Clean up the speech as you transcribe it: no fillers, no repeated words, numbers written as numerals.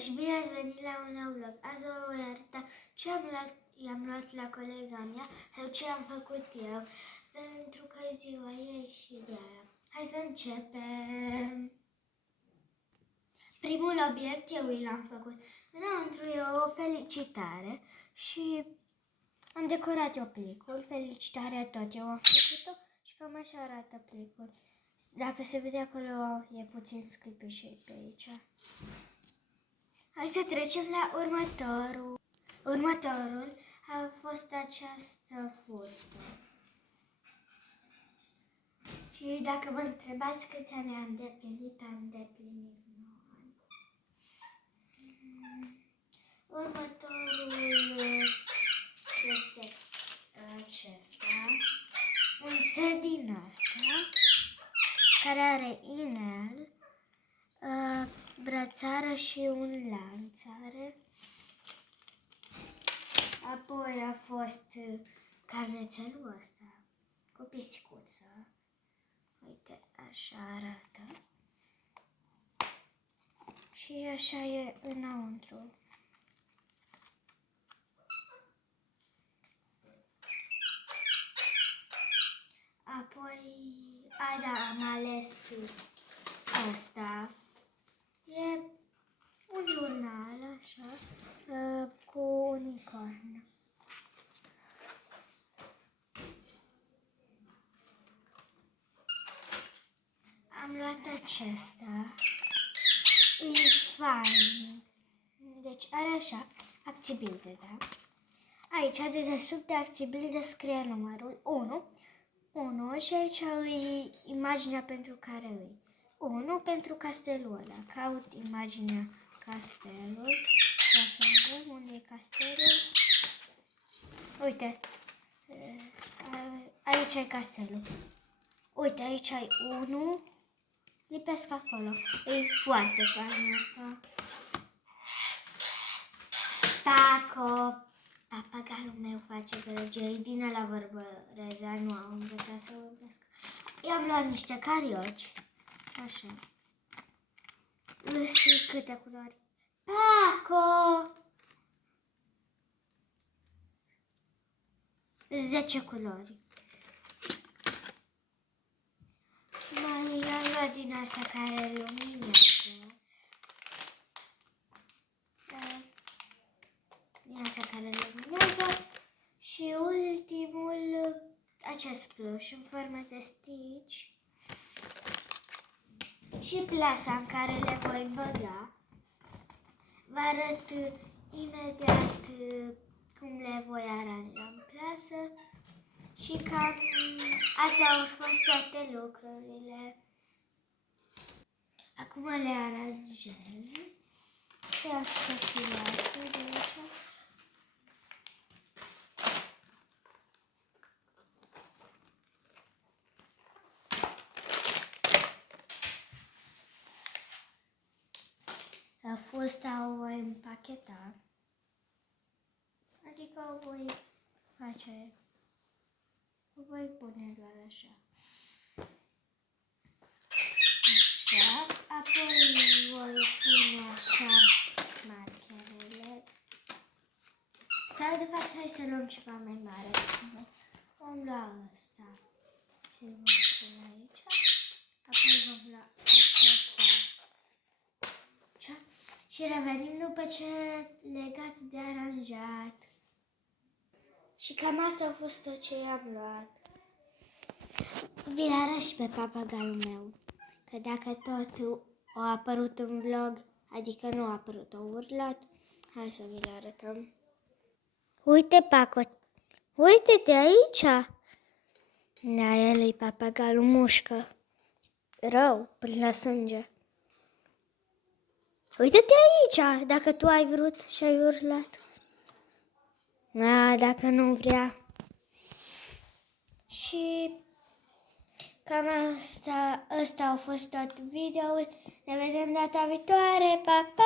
Și bine ați venit la un nou vlog. Azi vă voi arăta ce i-am luat la colega mea sau ce am făcut eu, pentru că e ziua ei și de aia. Hai să începem. Primul obiect eu l-am făcut. Înăuntru e o felicitare și am decorat eu plicul. Felicitarea tot eu am făcut-o și cam așa arată plicul. Dacă se vede acolo, e puțin sclipișei pe aici. Hai să trecem la următorul. Următorul a fost această fustă. Și dacă vă întrebați câți ani am îndeplinit 9 ani. Următorul este acesta. Un set din asta care are inel, brățară și un lanț are. Apoi a fost carnețelul ăsta cu pisicuță. Uite, așa arată. Și așa e înăuntru. Apoi, da, am ales asta. E un jurnal, așa, cu unicorn. Am luat acesta. E fain. Deci are așa, acțibilde, da? Aici, de desubt de acțibilde, scrie numărul 1 și aici e imaginea pentru care îi. 1 pentru castelul ăla. Caut imaginea castelului. Ca să vedem unde e castelul. Uite. Aici e castelul. Uite, aici ai 1. Lipesc acolo. E foarte fain asta. Taco. Papagalul meu face gălăgie din la vorbăreza. Nu am învățat să vorbesc. I-am luat niște carioci. Așa. Îți câte culori. Paco! 10 culori. Mai am luat din asta care luminează. Din asta care luminează. Și ultimul, acest pluș în formă de Stitch. Și plasa în care le voi băga. Vă arăt imediat cum le voi aranja în plasă. Și cam astea au fost toate lucrurile. Acum le aranjez. Se aștept de aici. Fusta o voi împacheta. Adică o voi face. O voi pune doar așa. Așa. Apoi voi pune așa marcherele. Sau de fapt hai să luăm ceva mai mare. Vom lua ăsta. Și vom pune aici. Apoi vom lua acesta. Și revenim după ce legat de aranjat. Și cam asta a fost tot ce i-am luat. Vi-l arăt și pe papagalul meu. Că dacă tot a apărut în vlog, adică nu a apărut, a urlat, hai să vi-l arătăm. Uite, Paco, uite-te aici. Da, el e papagalul, mușcă. Rău, până la sânge. Uite-te aici, dacă tu ai vrut și ai urlat. Dacă nu vrea. Și cam ăsta a fost tot videoul. Ne vedem data viitoare. Pa, pa!